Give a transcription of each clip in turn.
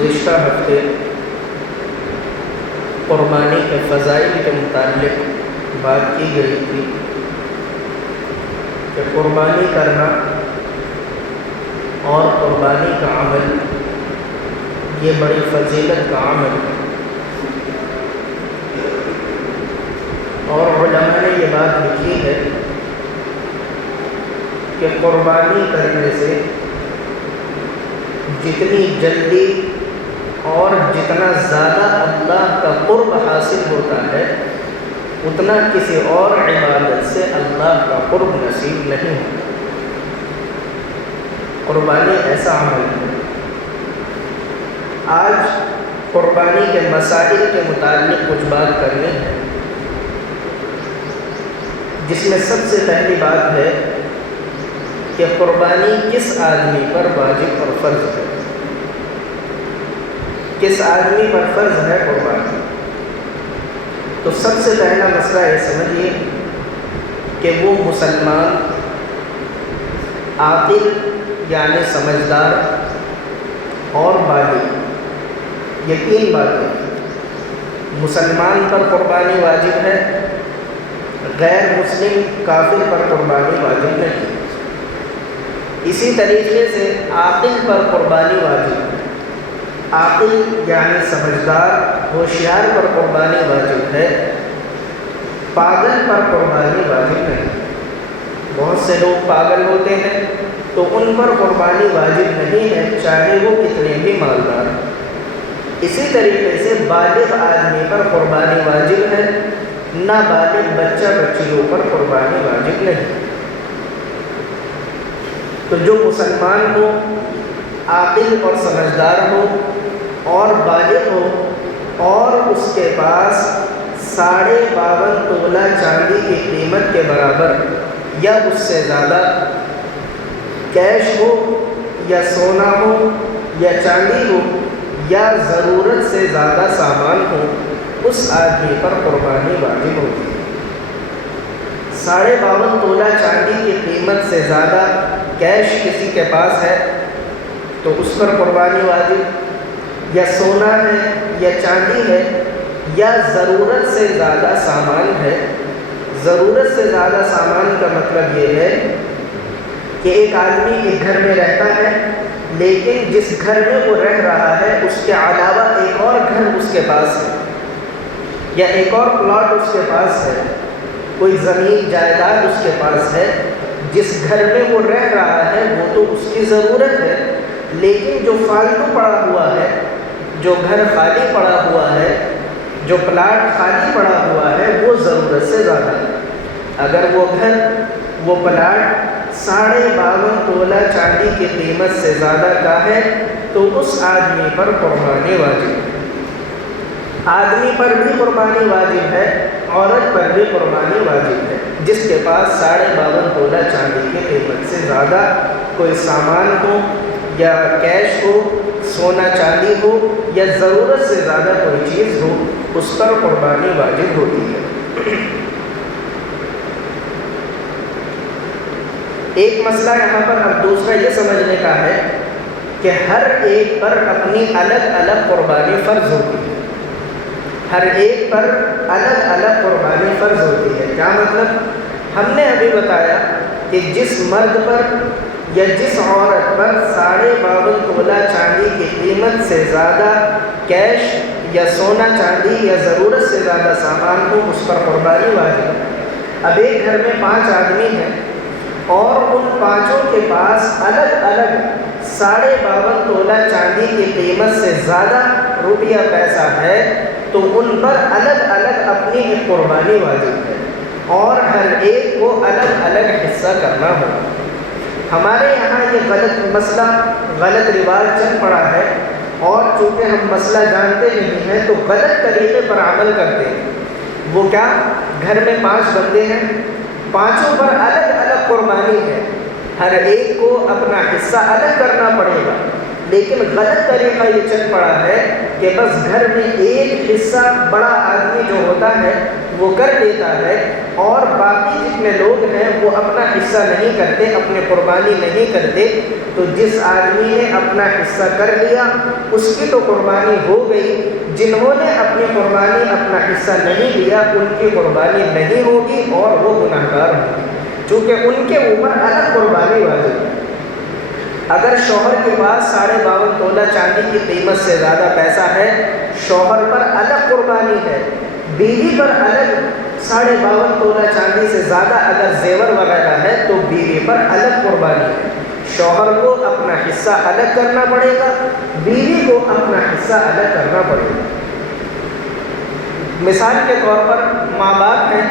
گزشتہ ہفتے قربانی کے فضائل کے متعلق بات کی گئی تھی کہ قربانی کرنا اور قربانی کا عمل یہ بڑی فضیلت کا عمل ہے، اور علماء نے یہ بات لکھی ہے کہ قربانی کرنے سے جتنی جلدی اور جتنا زیادہ اللہ کا قرب حاصل ہوتا ہے اتنا کسی اور عبادت سے اللہ کا قرب نصیب نہیں ہوتا۔ قربانی ایسا عمل ہے۔ آج قربانی کے مسائل کے متعلق کچھ بات کرنی ہے، جس میں سب سے پہلی بات ہے کہ قربانی کس آدمی پر واجب اور فرض ہے۔ کس آدمی پر فرض ہے قربانی؟ تو سب سے پہلا مسئلہ یہ سمجھیے کہ وہ مسلمان عاقل یعنی سمجھدار اور بالغ، یہ تین باتیں مسلمان پر قربانی واجب ہے، غیر مسلم کافر پر قربانی واجب نہیں۔ اسی طریقے سے عاقل پر قربانی واجب ہے، عاقل یعنی سمجھدار ہوشیار پر قربانی واجب ہے، پاگل پر قربانی واجب نہیں۔ بہت سے لوگ پاگل ہوتے ہیں تو ان پر قربانی واجب نہیں ہے، چاہے وہ کتنے بھی مالدار ہیں۔ اسی طریقے سے بالغ آدمی پر قربانی واجب ہے، نابالغ بچہ بچیوں پر قربانی واجب نہیں۔ تو جو مسلمان ہو، عاقل اور سمجھدار ہو اور بالغ ہو اور اس کے پاس 52.5 تولہ چاندی کی قیمت کے برابر یا اس سے زیادہ کیش ہو یا سونا ہو یا چاندی ہو یا ضرورت سے زیادہ سامان ہو، اس آدمی پر قربانی واجب ہوتی ہے۔ 52.5 تولہ چاندی کی قیمت سے زیادہ کیش کسی کے پاس ہے تو اس پر قربانی واجب، یا سونا ہے یا چاندی ہے یا ضرورت سے زیادہ سامان ہے۔ ضرورت سے زیادہ سامان کا مطلب یہ ہے کہ ایک آدمی ایک گھر میں رہتا ہے، لیکن جس گھر میں وہ رہ رہا ہے اس کے علاوہ ایک اور گھر اس کے پاس ہے یا ایک اور پلاٹ اس کے پاس ہے، کوئی زمین جائیداد اس کے پاس ہے۔ جس گھر میں وہ رہ رہا ہے وہ تو اس کی ضرورت ہے، لیکن جو فالتو پڑا ہوا ہے، جو گھر خالی پڑا ہوا ہے، جو پلاٹ خالی پڑا ہوا ہے، وہ ضرورت سے زیادہ ہے۔ اگر وہ گھر، وہ پلاٹ 52.5 تولہ چاندی کی قیمت سے زیادہ کا ہے تو اس آدمی پر قربانی واجب ہے۔ آدمی پر بھی قربانی واجب ہے، عورت پر بھی قربانی واجب ہے، جس کے پاس 52.5 تولہ چاندی کی قیمت سے زیادہ کوئی سامان ہو یا کیش ہو، سونا چاندی ہو یا ضرورت سے زیادہ کوئی چیز ہو، اس پر قربانی واجب ہوتی ہے۔ ایک مسئلہ یہاں پر اب دوسرا یہ سمجھنے کا ہے کہ ہر ایک پر اپنی الگ الگ قربانی فرض ہوتی ہے۔ ہر ایک پر الگ الگ قربانی فرض ہوتی ہے۔ کیا مطلب؟ ہم نے ابھی بتایا کہ جس مرد پر یا جس عورت پر 52.5 تولہ چاندی کی قیمت سے زیادہ کیش یا سونا چاندی یا ضرورت سے زیادہ سامان ہو، اس پر قربانی واجب ہے۔ اب ایک گھر میں 5 آدمی ہیں اور ان 5 کے پاس الگ الگ 52.5 تولہ چاندی کی قیمت سے زیادہ روپیہ پیسہ ہے تو ان پر الگ الگ اپنی ایک قربانی واجب ہے اور ہر ایک کو الگ الگ حصہ کرنا ہوگا۔ ہمارے یہاں یہ غلط مسئلہ، غلط رواج چل پڑا ہے، اور چونکہ ہم مسئلہ جانتے نہیں ہیں تو غلط طریقے پر عمل کرتے ہیں۔ وہ کیا؟ گھر میں 5 بندے ہیں، 5 پر الگ الگ قربانی ہے، ہر ایک کو اپنا حصہ الگ کرنا پڑے گا، لیکن غلط طریقہ یہ چل پڑا ہے کہ بس گھر میں ایک حصہ بڑا آدمی جو ہوتا ہے وہ کر لیتا ہے اور باقی جتنے لوگ ہیں وہ اپنا حصہ نہیں کرتے، اپنے قربانی نہیں کرتے۔ تو جس آدمی نے اپنا حصہ کر لیا اس کی تو قربانی ہو گئی، جنہوں نے اپنی قربانی اپنا حصہ نہیں لیا ان کی قربانی نہیں ہوگی اور وہ گناہگار ہوں گے، چونکہ ان کے اوپر الگ قربانی واجب ہے۔ اگر شوہر کے پاس 52.5 تولہ چاندی کی قیمت سے زیادہ پیسہ ہے، شوہر پر الگ قربانی ہے، بیوی پر الگ 52.5 تولہ چاندی سے زیادہ اگر زیور وغیرہ ہے تو بیوی پر الگ قربانی ہے۔ شوہر کو اپنا حصہ الگ کرنا پڑے گا، بیوی کو اپنا حصہ الگ کرنا پڑے گا۔ مثال کے طور پر ماں باپ ہیں،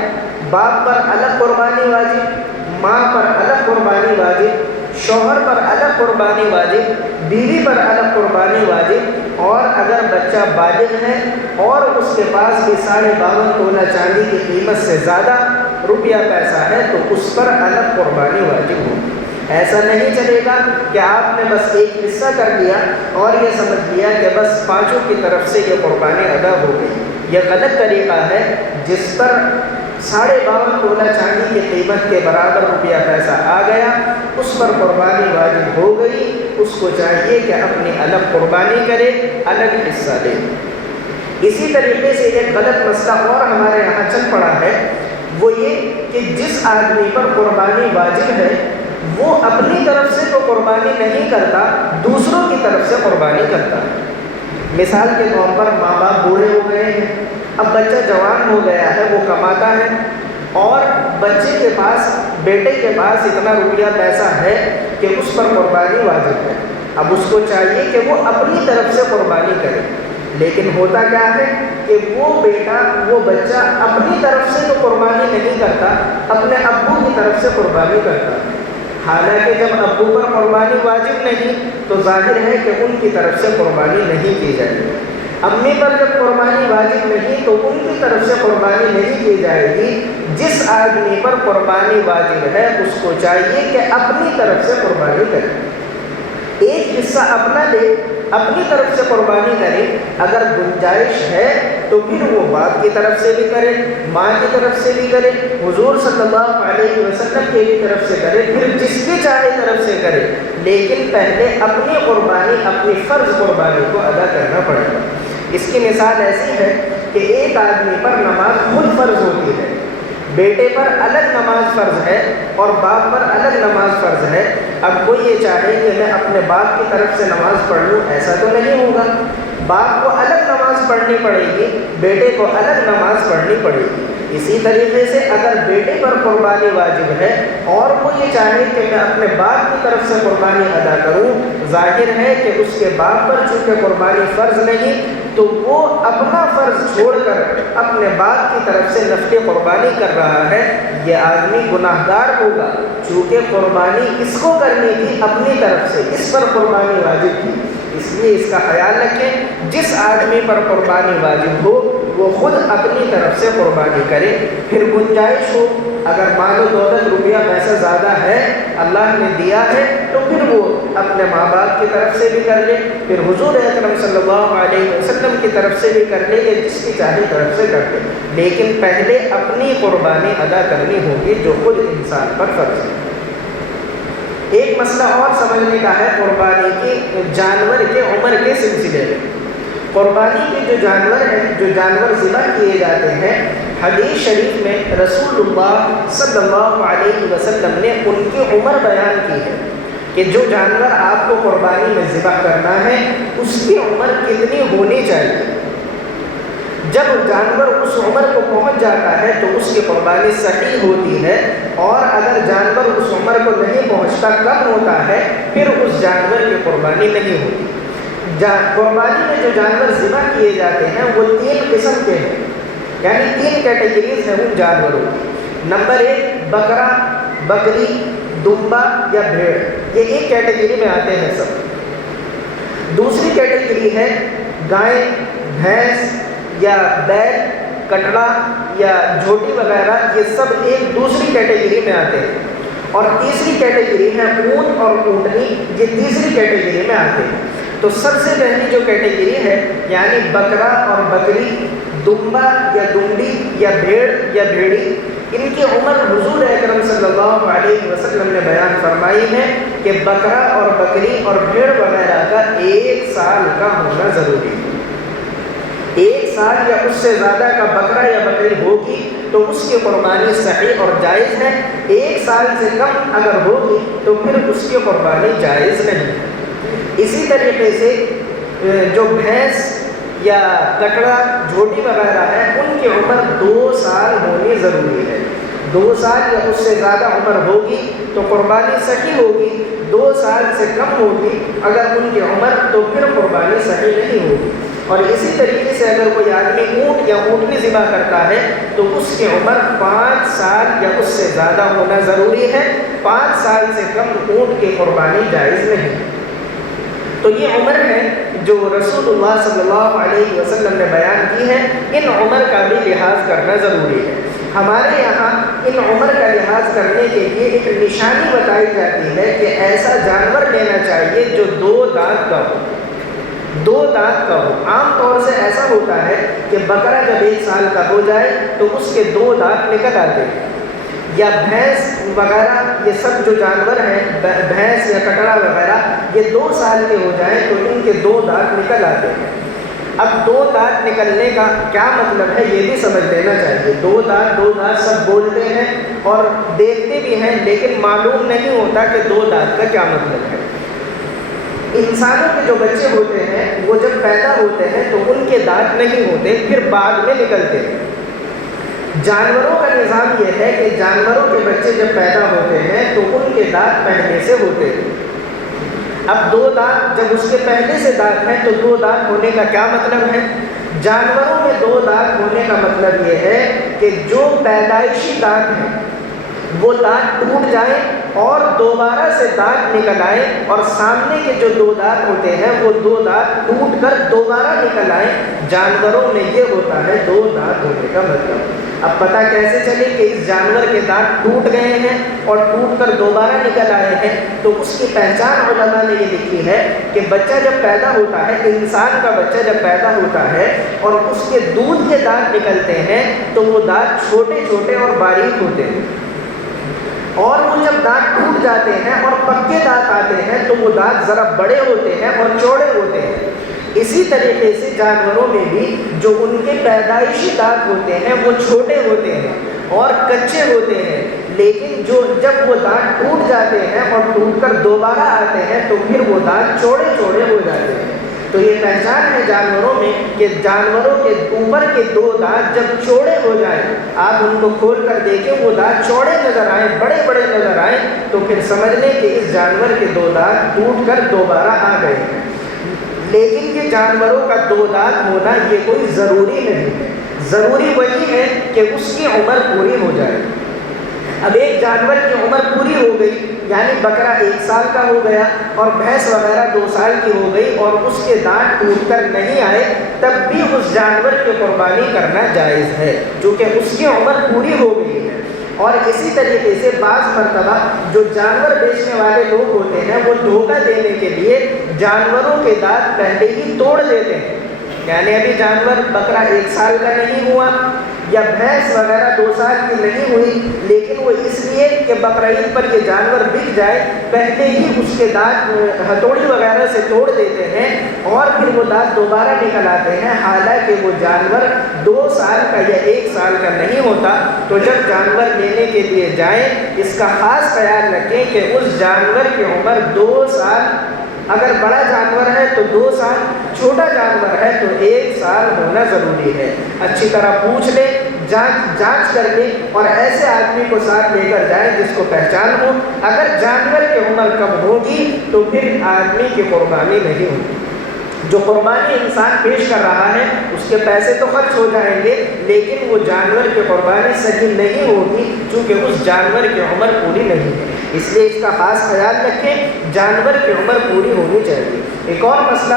باپ پر الگ قربانی واجب، ماں پر الگ قربانی واجب، شوہر پر الگ قربانی واجب، بیوی پر الگ قربانی واجب، اور اگر بچہ بالغ ہے اور اس کے پاس بھی 52.5 تولہ چاندی کی قیمت سے زیادہ روپیہ پیسہ ہے تو اس پر الگ قربانی واجب ہوگی۔ ایسا نہیں چلے گا کہ آپ نے بس ایک حصہ کر دیا اور یہ سمجھ لیا کہ بس پانچوں کی طرف سے یہ قربانی ادا ہو گئی۔ یہ غلط طریقہ ہے۔ جس پر 52.5 تولہ چاندی کی قیمت کے برابر روپیہ پیسہ آ گیا اس پر قربانی واجب ہو گئی، اس کو چاہیے کہ اپنی الگ قربانی کرے، الگ حصہ دے۔ اسی طریقے سے ایک غلط مسئلہ اور ہمارے یہاں چل پڑا ہے، وہ یہ کہ جس آدمی پر قربانی واجب ہے وہ اپنی طرف سے تو قربانی نہیں کرتا، دوسروں کی طرف سے قربانی کرتا ہے۔ مثال کے طور پر ماں باپ بوڑھے ہو گئے ہیں، اب بچہ جوان ہو گیا ہے، وہ کماتا ہے اور بچے کے پاس، بیٹے کے پاس اتنا روپیہ پیسہ ہے کہ اس پر قربانی واجب ہے۔ اب اس کو چاہیے کہ وہ اپنی طرف سے قربانی کرے، لیکن ہوتا کیا ہے کہ وہ بیٹا، وہ بچہ اپنی طرف سے تو قربانی نہیں کرتا، اپنے ابو کی طرف سے قربانی کرتا ہے۔ حالانکہ جب ابو پر قربانی واجب نہیں تو ظاہر ہے کہ ان کی طرف سے قربانی نہیں کی جائے گی۔ امی پر جب قربانی واجب نہیں تو ان کی طرف سے قربانی نہیں کی جائے گی۔ جس آدمی پر قربانی واجب ہے اس کو چاہیے کہ اپنی طرف سے قربانی کرے، ایک حصہ اپنا دے، اپنی طرف سے قربانی کرے۔ اگر گنجائش ہے تو پھر وہ باپ کی طرف سے بھی کرے، ماں کی طرف سے بھی کرے، حضور صلی اللہ علیہ وسلم کی بھی طرف سے کرے، پھر جس کی چاہے طرف سے کرے، لیکن پہلے اپنی قربانی، اپنی فرض قربانی کو ادا کرنا پڑے گا۔ اس کی مثال ایسی ہے کہ ایک آدمی پر نماز خود فرض ہوتی ہے، بیٹے پر الگ نماز فرض ہے اور باپ پر الگ نماز فرض ہے۔ اب کوئی یہ چاہے کہ میں اپنے باپ کی طرف سے نماز پڑھ لوں، ایسا تو نہیں ہوگا۔ باپ کو الگ نماز پڑھنی پڑے گی، بیٹے کو الگ نماز پڑھنی پڑے گی۔ اسی طریقے سے اگر بیٹے پر قربانی واجب ہے اور وہ یہ چاہے کہ میں اپنے باپ کی طرف سے قربانی ادا کروں، ظاہر ہے کہ اس کے باپ پر چونکہ قربانی فرض نہیں تو وہ اپنا فرض چھوڑ کر اپنے باپ کی طرف سے نفل قربانی کر رہا ہے۔ یہ آدمی گناہگار ہوگا، چونکہ قربانی اس کو کرنی تھی اپنی طرف سے، اس پر قربانی واجب تھی۔ اس لیے اس کا خیال رکھیں، جس آدمی پر قربانی واجب ہو وہ خود اپنی طرف سے قربانی کرے، پھر گنجائش ہو، اگر مال و دولت روپیہ پیسہ زیادہ ہے، اللہ نے دیا ہے، تو پھر وہ اپنے ماں باپ کی طرف سے بھی کر لے، پھر حضور اکرم صلی اللہ علیہ وسلم کی طرف سے بھی کر لے، یا جس کی چاہے طرف سے کر لے، لیکن پہلے اپنی قربانی ادا کرنی ہوگی جو خود انسان پر فرض ہے۔ ایک مسئلہ اور سمجھنے کا ہے قربانی کی جانور کے عمر کے سلسلے میں۔ قربانی کے جو جانور ہیں، جو جانور ذبح کیے جاتے ہیں، حدیث شریف میں رسول اللہ صلی اللہ علیہ وسلم نے ان کی عمر بیان کی ہے کہ جو جانور آپ کو قربانی میں ذبح کرنا ہے اس کی عمر کتنی ہونی چاہیے۔ جب جانور اس عمر کو پہنچ جاتا ہے تو اس کی قربانی صحیح ہوتی ہے، اور اگر جانور اس عمر کو نہیں پہنچتا، کم ہوتا ہے، پھر اس جانور کی قربانی نہیں ہوتی۔ قربانی میں جو جانور ذبح کیے جاتے ہیں وہ 3 قسم کے ہیں، یعنی 3 کیٹیگریز ہیں ان جانوروں کی۔ نمبر 1 بکرا، بکری، دمبا یا بھیڑ، یہ ایک کیٹیگری میں آتے ہیں سب۔ دوسری کیٹیگری ہے گائے، بھینس یا بیل، کٹڑا یا جھوٹی وغیرہ، یہ سب ایک دوسری کیٹیگری میں آتے ہیں۔ اور تیسری کیٹیگری ہے اونٹ اور اونٹنی، یہ تیسری کیٹیگری میں آتے ہیں۔ تو سب سے پہلی جو کیٹیگری ہے یعنی بکرا اور بکری، دمبا یا دمبی یا بھیڑ یا بھیڑی، ان کی عمر حضور اکرم صلی اللہ علیہ وسلم نے بیان فرمائی ہے کہ بکرا اور بکری اور بھیڑ وغیرہ کا 1 سال کا ہونا ضروری ہے۔ 1 سال یا اس سے زیادہ کا بکرا یا بکری ہوگی تو اس کی قربانی صحیح اور جائز ہے، 1 سال سے کم اگر ہوگی تو پھر اس کی قربانی جائز نہیں۔ اسی طریقے سے جو بھینس یا کٹڑا، جھوٹی وغیرہ ہے، ان کی عمر 2 سال ہونی ضروری ہے۔ 2 سال یا اس سے زیادہ عمر ہوگی تو قربانی صحیح ہوگی، 2 سال سے کم ہوگی اگر ان کی عمر تو پھر قربانی صحیح نہیں ہوگی۔ اور اسی طریقے سے اگر کوئی آدمی اونٹ یا اونٹنی ذبح کرتا ہے تو اس کی عمر 5 سال یا اس سے زیادہ ہونا ضروری ہے، 5 سال سے کم اونٹ کی قربانی جائز نہیں۔ تو یہ عمر ہے جو رسول اللہ صلی اللہ علیہ وسلم نے بیان کی ہے، ان عمر کا بھی لحاظ کرنا ضروری ہے۔ ہمارے یہاں ان عمر کا لحاظ کرنے کے لیے ایک نشانی بتائی جاتی ہے کہ ایسا جانور لینا چاہیے جو 2 دانت کا ہو، 2 دانت کا ہو۔ عام طور سے ایسا ہوتا ہے کہ بکرا جب 1 سال کا ہو جائے تو اس کے 2 دانت نکل آتے ہیں، یا بھینس وغیرہ، یہ سب جو جانور ہیں بھینس یا کٹڑا وغیرہ، یہ 2 سال کے ہو جائیں تو ان کے 2 دانت نکل آتے ہیں۔ اب 2 دانت نکلنے کا کیا مطلب ہے یہ بھی سمجھ لینا چاہیے۔ 2 دانت سب بولتے ہیں اور دیکھتے بھی ہیں، لیکن معلوم نہیں ہوتا کہ 2 دانت کا کیا مطلب ہے۔ انسانوں کے جو بچے ہوتے ہیں وہ جب پیدا ہوتے ہیں تو ان کے دانت نہیں ہوتے، پھر بعد میں نکلتے ہیں۔ جانوروں کا نظام یہ ہے کہ جانوروں کے بچے جب پیدا ہوتے ہیں تو ان کے دانت پہلے سے ہوتے ہیں۔ اب 2 دانت جب اس کے پہلے سے دانت ہیں تو 2 دانت ہونے کا کیا مطلب ہے؟ جانوروں میں 2 دانت ہونے کا مطلب یہ ہے کہ جو پیدائشی دانت ہیں وہ دانت ٹوٹ جائیں اور دوبارہ سے دانت نکل آئیں، اور سامنے کے جو 2 دانت ہوتے ہیں وہ 2 دانت ٹوٹ کر دوبارہ نکل آئیں۔ جانوروں میں یہ ہوتا ہے 2 دانت ہونے کا مطلب۔ اب پتہ کیسے چلے کہ اس جانور کے دانت ٹوٹ گئے ہیں اور ٹوٹ کر دوبارہ نکل آئے ہیں؟ تو اس کی پہچان علماء نے یہ لکھی ہے کہ بچہ جب پیدا ہوتا ہے، انسان کا بچہ جب پیدا ہوتا ہے اور اس کے دودھ کے دانت نکلتے ہیں تو وہ دانت چھوٹے چھوٹے اور باریک ہوتے ہیں، اور وہ جب دانت ٹوٹ جاتے ہیں اور پکے دانت آتے ہیں تو وہ دانت ذرا بڑے ہوتے ہیں اور چوڑے ہوتے ہیں۔ اسی طریقے سے جانوروں میں بھی جو ان کے پیدائشی دانت ہوتے ہیں وہ چھوٹے ہوتے ہیں اور کچے ہوتے ہیں، لیکن جب وہ دانت ٹوٹ جاتے ہیں اور ٹوٹ کر دوبارہ آتے ہیں تو پھر وہ دانت چوڑے چوڑے ہو جاتے ہیں۔ تو یہ پہچان ہے جانوروں میں کہ جانوروں کے اوپر کے 2 دانت جب چوڑے ہو جائیں، آپ ان کو کھول کر دیکھیں وہ دانت چوڑے نظر آئیں، بڑے بڑے نظر آئیں، تو پھر سمجھ لیں کہ اس جانور کے 2 دانت ٹوٹ کر دوبارہ آ گئے ہیں۔ لیکن یہ جانوروں کا 2 دانت ہونا یہ کوئی ضروری نہیں ہے، ضروری وہی ہے کہ اس کی عمر پوری ہو جائے۔ اب ایک جانور کی عمر پوری ہو گئی، یعنی بکرا 1 سال کا ہو گیا اور بھینس وغیرہ 2 سال کی ہو گئی اور اس کے دانت ٹوٹ کر نہیں آئے، تب بھی اس جانور کی قربانی کرنا جائز ہے، چونکہ اس کی عمر پوری ہو گئی ہے۔ اور اسی طریقے سے بعض مرتبہ جو جانور بیچنے والے لوگ ہوتے ہیں وہ دھوکہ دینے کے لیے جانوروں کے دانت پہلے ہی توڑ دیتے ہیں، یعنی ابھی جانور بکرا 1 سال کا نہیں ہوا یا بھینس وغیرہ 2 سال کی نہیں ہوئی، لیکن وہ اس لیے کہ بقرعید پر یہ جانور بک جائے پہلے ہی اس کے دانت ہتھوڑی وغیرہ سے توڑ دیتے ہیں اور پھر وہ دانت دوبارہ نکل آتے ہیں، حالانکہ وہ جانور 2 سال کا یا 1 سال کا نہیں ہوتا۔ تو جب جانور لینے کے لیے جائیں اس کا خاص خیال رکھیں کہ اس جانور کی عمر 2 سال، اگر بڑا جانور ہے تو 2 سال، چھوٹا جانور ہے تو 1 سال ہونا ضروری ہے۔ اچھی طرح پوچھ لیں، جانچ کر لیں اور ایسے آدمی کو ساتھ لے کر جائیں جس کو پہچان ہو۔ اگر جانور کی عمر کم ہوگی تو پھر آدمی کی قربانی نہیں ہوگی۔ جو قربانی انسان پیش کر رہا ہے اس کے پیسے تو خرچ ہو جائیں گے، لیکن وہ جانور کی قربانی صحیح نہیں ہوگی چونکہ اس جانور کی عمر پوری نہیں ہے۔ اس لیے اس کا خاص خیال رکھیں، جانور کی عمر پوری ہونی چاہیے۔ ایک اور مسئلہ،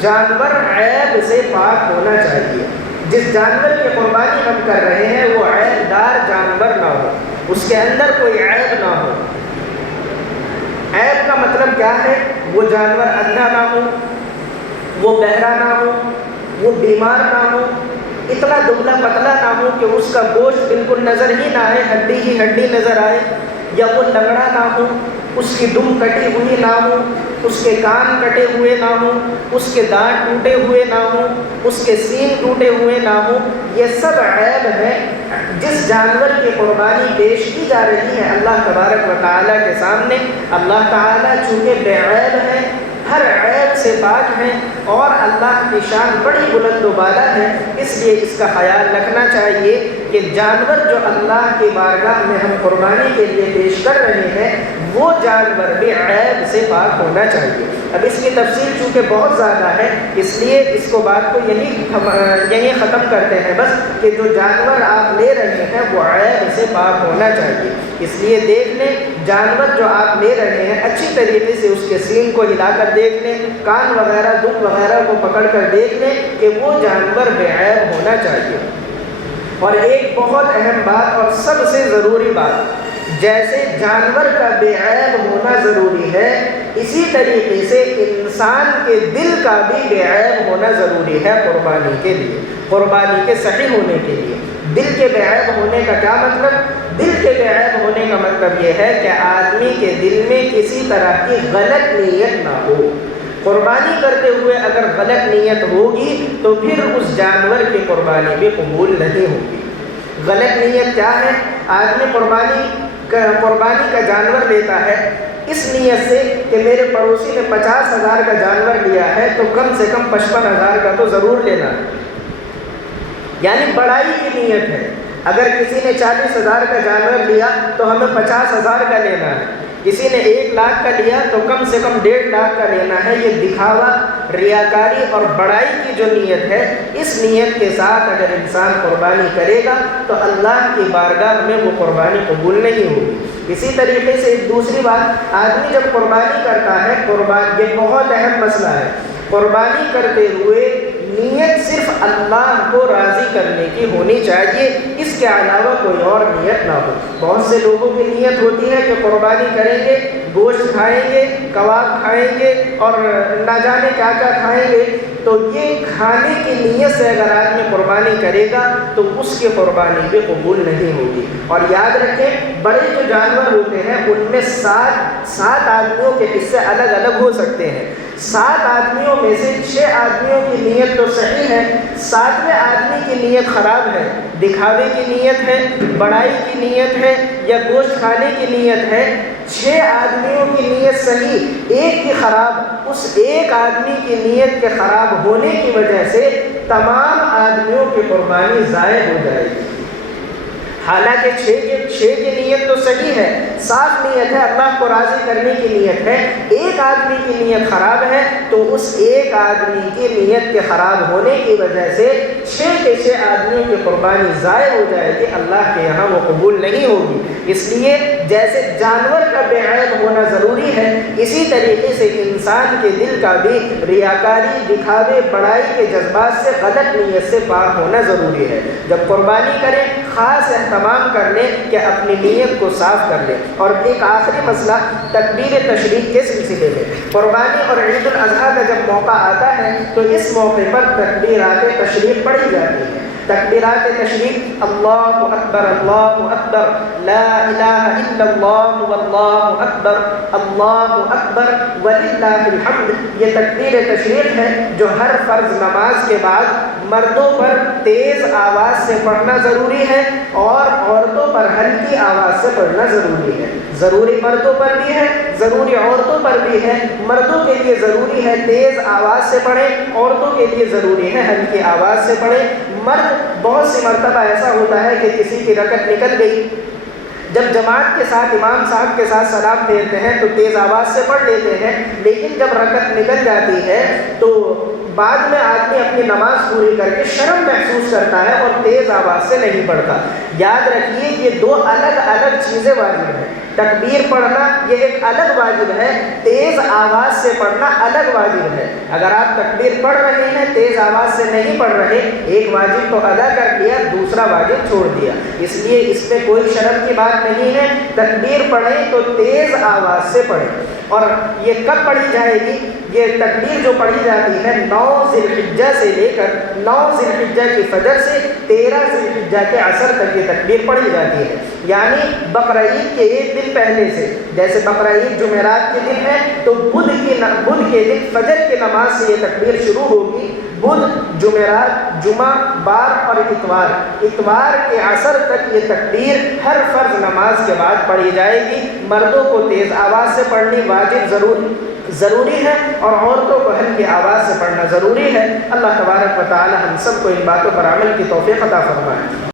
جانور عیب سے پاک ہونا چاہیے۔ جس جانور کی قربانی ہم کر رہے ہیں وہ عیب دار جانور نہ ہو، اس کے اندر کوئی عیب نہ ہو۔ عیب کا مطلب کیا ہے؟ وہ جانور اندھا نہ ہو، وہ بہرا نہ ہو، وہ بیمار نہ ہو، اتنا دبلا پتلا نہ ہو کہ اس کا گوشت بالکل نظر ہی نہ آئے، ہڈی ہی ہڈی نظر آئے، یا وہ لنگڑا نہ ہو، اس کی دم کٹی ہوئی نہ ہو، اس کے کان کٹے ہوئے نہ ہوں، اس کے دانت ٹوٹے ہوئے نہ ہوں، اس کے سین ٹوٹے ہوئے نہ ہوں، یہ سب عیب ہے۔ جس جانور کی قربانی پیش کی جا رہی ہے اللہ تبارک و تعالیٰ کے سامنے، اللہ تعالیٰ چونکہ بے عیب ہے، ہر عیب سے پاک ہیں، اور اللہ کی شان بڑی بلند و بالا ہے، اس لیے اس کا خیال رکھنا چاہیے کہ جانور جو اللہ کی بارگاہ میں ہم قربانی کے لیے پیش کر رہے ہیں وہ جانور بھی عیب سے پاک ہونا چاہیے۔ اب اس کی تفصیل چونکہ بہت زیادہ ہے، اس لیے اس کو بات کو یہی ختم کرتے ہیں بس، کہ جو جانور آپ لے رہے ہیں وہ عیب سے پاک ہونا چاہیے۔ اس لیے دیکھ لیں جانور جو آپ لے رہے ہیں اچھی طریقے سے اس کے سینگ کو ہلا کر دیکھ لیں، کان وغیرہ دم وغیرہ کو پکڑ کر دیکھ لیں کہ وہ جانور بے عیب ہونا چاہیے۔ اور ایک بہت اہم بات اور سب سے ضروری بات، جیسے جانور کا بے عیب ہونا ضروری ہے، اسی طریقے سے انسان کے دل کا بھی بے عیب ہونا ضروری ہے قربانی کے لیے، قربانی کے صحیح ہونے کے لیے۔ دل کے بے عیب ہونے کا کیا مطلب؟ دل کے بے عیب ہونے کا مطلب یہ ہے کہ آدمی کے دل میں کسی طرح کی غلط نیت نہ ہو۔ قربانی کرتے ہوئے اگر غلط نیت ہوگی تو پھر اس جانور کی قربانی بھی قبول نہیں ہوگی۔ غلط نیت کیا ہے؟ آدمی قربانی کا جانور لیتا ہے اس نیت سے کہ میرے پڑوسی نے 50,000 کا جانور لیا ہے تو کم سے کم 55,000 کا تو ضرور لینا ہے، یعنی بڑائی کی نیت ہے۔ اگر کسی نے 40,000 کا جانور لیا تو ہمیں 50,000 کا لینا ہے، کسی نے 1,00,000 کا لیا تو کم سے کم 1.5 کا لینا ہے۔ یہ دکھاوا، ریاکاری اور بڑائی کی جو نیت ہے، اس نیت کے ساتھ اگر انسان قربانی کرے گا تو اللہ کی بارگاہ میں وہ قربانی قبول نہیں ہوگی۔ اسی طریقے سے ایک دوسری بات، آدمی جب قربانی کرتا ہے، یہ بہت اہم مسئلہ ہے، قربانی کرتے ہوئے نیت صرف اللہ کو راضی کرنے کی ہونی چاہیے، اس کے علاوہ کوئی اور نیت نہ ہو۔ بہت سے لوگوں کی نیت ہوتی ہے کہ قربانی کریں گے، گوشت کھائیں گے، کباب کھائیں گے اور نہ جانے کیا کیا کھائیں گے، تو یہ کھانے کی نیت سے اگر آدمی قربانی کرے گا تو اس کی قربانی بھی قبول نہیں ہوگی۔ اور یاد رکھیں بڑے جو جانور ہوتے ہیں ان میں سات آدمیوں کے حصے الگ الگ ہو سکتے ہیں۔ 7 آدمیوں میں سے 6 آدمیوں کی نیت تو صحیح ہے، 7ویں آدمی کی نیت خراب ہے، دکھاوے کی نیت ہے، بڑائی کی نیت ہے یا گوشت کھانے کی نیت ہے۔ 6 آدمیوں کی نیت صحیح، ایک کی خراب، اس ایک آدمی کی نیت کے خراب ہونے کی وجہ سے تمام آدمیوں کی قربانی ضائع ہو جائے گی۔ حالانکہ 6 کی نیت تو صحیح ہے، صاف نیت ہے، اللہ کو راضی کرنے کی نیت ہے، ایک آدمی کی نیت خراب ہے تو اس ایک آدمی کی نیت کے خراب ہونے کی وجہ سے 6 کے 6 آدمیوں کی قربانی ضائع ہو جائے گی، اللہ کے یہاں وہ قبول نہیں ہوگی۔ اس لیے جیسے جانور کا بے عیب ہونا ضروری ہے، اسی طریقے سے انسان کے دل کا بھی ریاکاری، دکھاوے، بڑائی کے جذبات سے، غلط نیت سے پاک ہونا ضروری ہے۔ جب قربانی کریں خاص اہتمام کر لیں کہ اپنی نیت کو صاف کر لیں۔ اور ایک آخری مسئلہ تکبیر تشریق کے سلسلے میں، قربانی اور عید الاضحیٰ کا جب موقع آتا ہے تو اس موقع پر تکبیرات تشریق پڑھی جاتی ہیں۔ تکبیرات تشریق، اللہ اکبر، اللہ اکبر، لا الہ الا اللہ واللہ اکبر، اللہ اکبر وللہ الحمد، یہ تکبیر تشریق ہے جو ہر فرض نماز کے بعد مردوں پر تیز آواز سے پڑھنا ضروری ہے اور عورتوں پر ہلکی آواز سے پڑھنا ضروری ہے۔ ضروری مردوں پر بھی ہے، ضروری عورتوں پر بھی ہے۔ مردوں کے لیے ضروری ہے تیز آواز سے پڑھیں، عورتوں کے لیے ضروری ہے ہلکی آواز سے پڑھیں۔ مرد بہت سی مرتبہ ایسا ہوتا ہے کہ کسی کی رکعت نکل گئی، جب جماعت کے ساتھ امام صاحب کے ساتھ سلام پھیرتے ہیں تو تیز آواز سے پڑھ لیتے ہیں، لیکن جب رکعت نکل جاتی ہے تو بعد میں آدمی اپنی نماز پوری کر کے شرم محسوس کرتا ہے اور تیز آواز سے نہیں پڑھتا۔ یاد رکھیے یہ 2 الگ الگ چیزیں واجب ہیں۔ تکبیر پڑھنا یہ ایک الگ واجب ہے، تیز آواز سے پڑھنا الگ واجب ہے۔ اگر آپ تکبیر پڑھ رہے ہیں تیز آواز سے نہیں پڑھ رہے، ایک واجب تو ادا کر لیا، دوسرا واجب چھوڑ دیا۔ اس لیے اس میں کوئی شرم کی بات نہیں ہے، تکبیر پڑھیں تو تیز آواز سے پڑھیں۔ اور یہ کب پڑھی جائے گی؟ یہ تکبیر جو پڑھی جاتی ہے 9 ذی الحجہ سے لے کر 9 ذی الحجہ کی فجر سے 13 ذی الحجہ کے عصر تک یہ تکبیر پڑھی جاتی ہے، یعنی بقرہ عید کے ایک دن پہلے سے، جیسے بقرہ عید جمعرات کے دن ہے تو بدھ کے دن فجر کی نماز سے یہ تکبیر شروع ہوگی، بدھ، جمعرات، جمعہ، بار اور اتوار کے عصر تک یہ تکبیر ہر فرض نماز کے بعد پڑھی جائے گی۔ مردوں کو تیز آواز سے پڑھنی واجب ضروری ہے اور عورتوں کو ہلکی آواز سے پڑھنا ضروری ہے۔ اللہ تبارک و تعالی ہم سب کو ان باتوں پر عمل کی توفیق عطا فرمائے۔